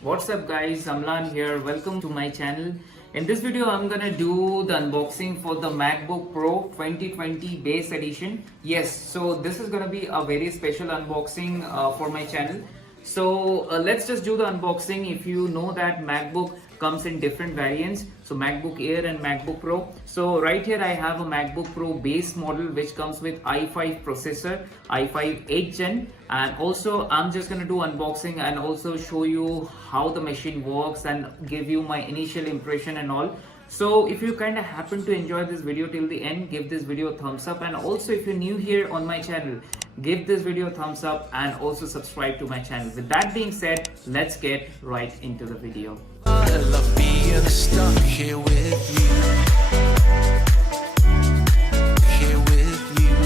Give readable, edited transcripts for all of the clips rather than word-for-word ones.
What's up guys, Amlan here. Welcome to my channel. In this video I'm gonna do the unboxing for the MacBook Pro 2020 base edition. Yes, so this is gonna be a very special unboxing for my channel. So let's just do the unboxing. If you know that MacBook comes in different variants, so MacBook Air and MacBook Pro. So right here I have a MacBook Pro base model which comes with i5 processor, i5 8th gen, and also I'm just gonna do unboxing and also show you how the machine works and give you my initial impression and all. So if you kind of happen to enjoy this video till the end, give this video a thumbs up, and also if you're new here on my channel, give this video a thumbs up and also subscribe to my channel. With that being said, let's get right into the video. I love being stuck here with you. Here with you.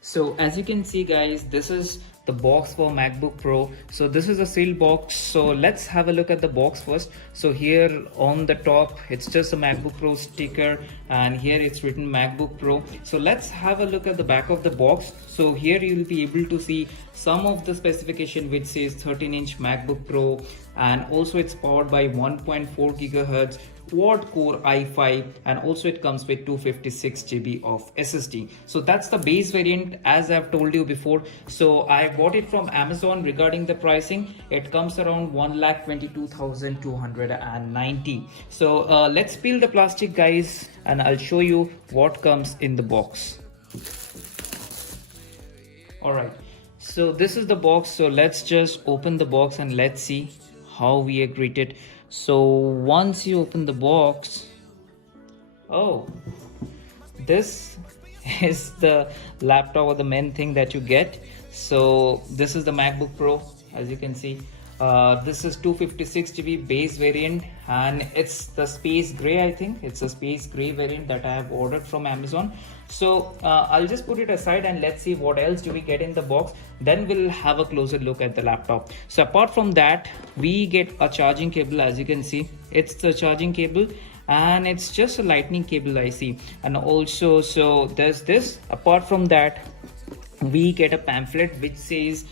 So as you can see guys, this is the box for MacBook Pro. So this is a sealed box. So let's have a look at the box first. So here on the top it's just a MacBook Pro sticker, and here it's written MacBook Pro. So let's have a look at the back of the box. So here you'll be able to see some of the specification which says 13-inch MacBook Pro, and also it's powered by 1.4 gigahertz quad core i5, and also it comes with 256 GB of SSD. So that's the base variant, as I've told you before. So I bought it from Amazon. Regarding the pricing, it comes around 1,22,290. So let's peel the plastic guys and I'll show you what comes in the box. Alright, so this is the box. So let's just open the box and let's see how we are greeted. So once you open the box, oh, this is the laptop or the main thing that you get. So this is the MacBook Pro, as you can see. This is 256 GB base variant, and it's the space gray. I think it's a space gray variant that I have ordered from Amazon. So I'll just put it aside and let's see what else do we get in the box. Then we'll have a closer look at the laptop. So apart from that, we get a charging cable. As you can see, it's the charging cable, and it's just a lightning cable I see. And also, so there's this. Apart from that, we get a pamphlet which says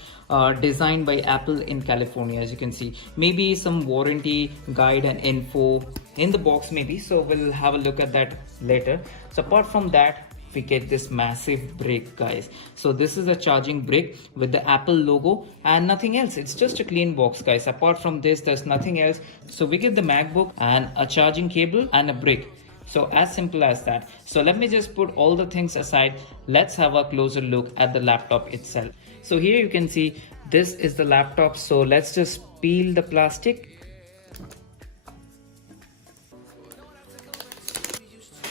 designed by Apple in California. As you can see, maybe some warranty guide and info in the box maybe, so we'll have a look at that later. So apart from that, we get this massive brick guys. So this is a charging brick with the Apple logo and nothing else. It's just a clean box guys. Apart from this, there's nothing else. So we get the MacBook and a charging cable and a brick. So as simple as that. So let me just put all the things aside. Let's have a closer look at the laptop itself. So here you can see this is the laptop. So let's just peel the plastic.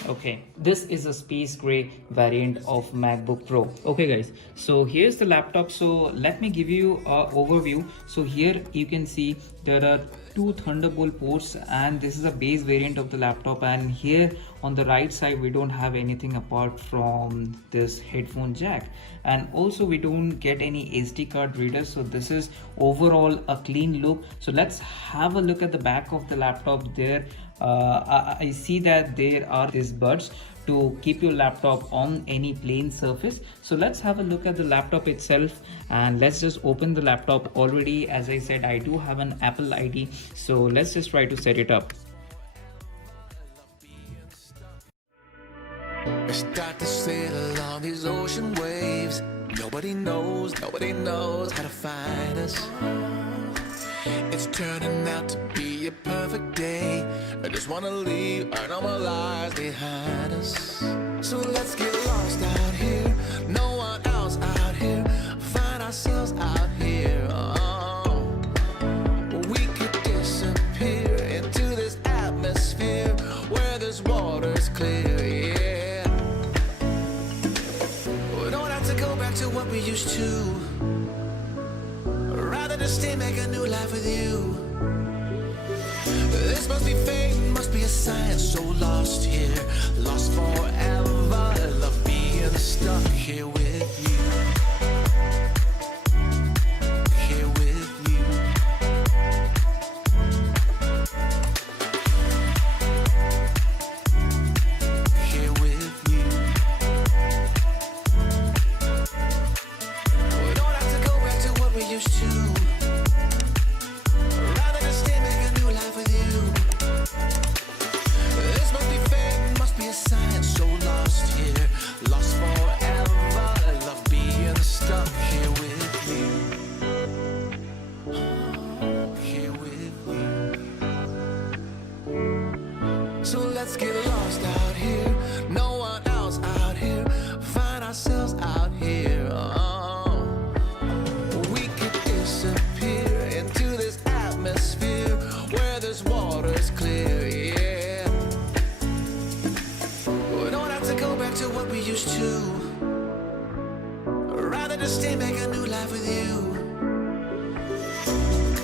Okay, this is a space gray variant of MacBook Pro. Okay guys, so here's the laptop. So let me give you an overview. So here you can see there are two Thunderbolt ports, and this is a base variant of the laptop. And here on the right side we don't have anything apart from this headphone jack, and also we don't get any SD card reader. So this is overall a clean look. So let's have a look at the back of the laptop. There I see that there are these buds to keep your laptop on any plain surface. So let's have a look at the laptop itself, and let's just open the laptop. Already, as I said, I do have an Apple ID, so let's just try to set it up. I start to sail along these ocean waves. Nobody knows how to find us. It's turning out to be a perfect day. I just wanna leave our normal lives behind us. So let's get lost out here. No one else out here. Find ourselves out here. Oh. We could disappear into this atmosphere where this water's clear. Yeah. We don't have to go back to what we used to. Rather just stay, make a new life with you. This must be fate, must be a sign. So lost here, lost forever. I love being stuck here with you. Here with you. Here with you. We don't have to go back to what we used to. let's get lost out here. No one else out here. Find ourselves out here. We could disappear into this atmosphere where this water's clear, yeah. We don't have to go back to what we used to. Rather just stay, make a new life with you.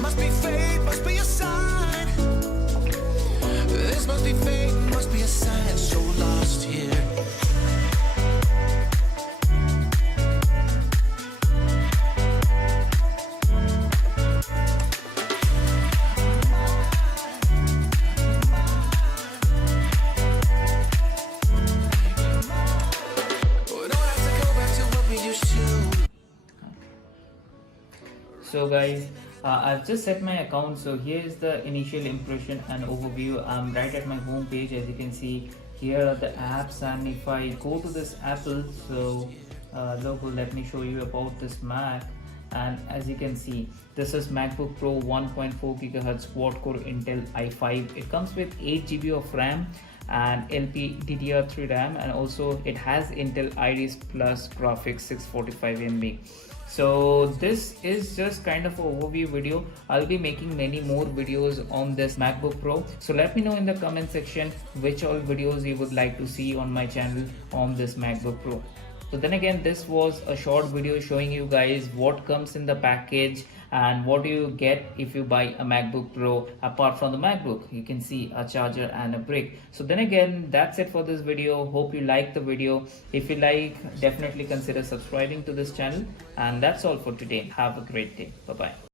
Must be fate, must be a sign. This must be fate, must be a sign. So lost here. So guys, I've just set my account. So here is the initial impression and overview. I'm right at my home page. As you can see, here are the apps, and if I go to this Apple, so logo, let me show you about this Mac. And as you can see, this is MacBook Pro 1.4 GHz quad-core Intel i5. It comes with 8 GB of RAM and LPDDR3 RAM, and also it has Intel Iris Plus graphics 645 MB. So this is just kind of an overview video. I'll be making many more videos on this MacBook Pro. So let me know in the comment section which all videos you would like to see on my channel on this MacBook Pro. So then again, this was a short video showing you guys what comes in the package and what do you get if you buy a MacBook Pro. Apart from the MacBook, you can see a charger and a brick. So then again, that's it for this video. Hope you liked the video. If you like, definitely consider subscribing to this channel. And that's all for today. Have a great day. Bye bye.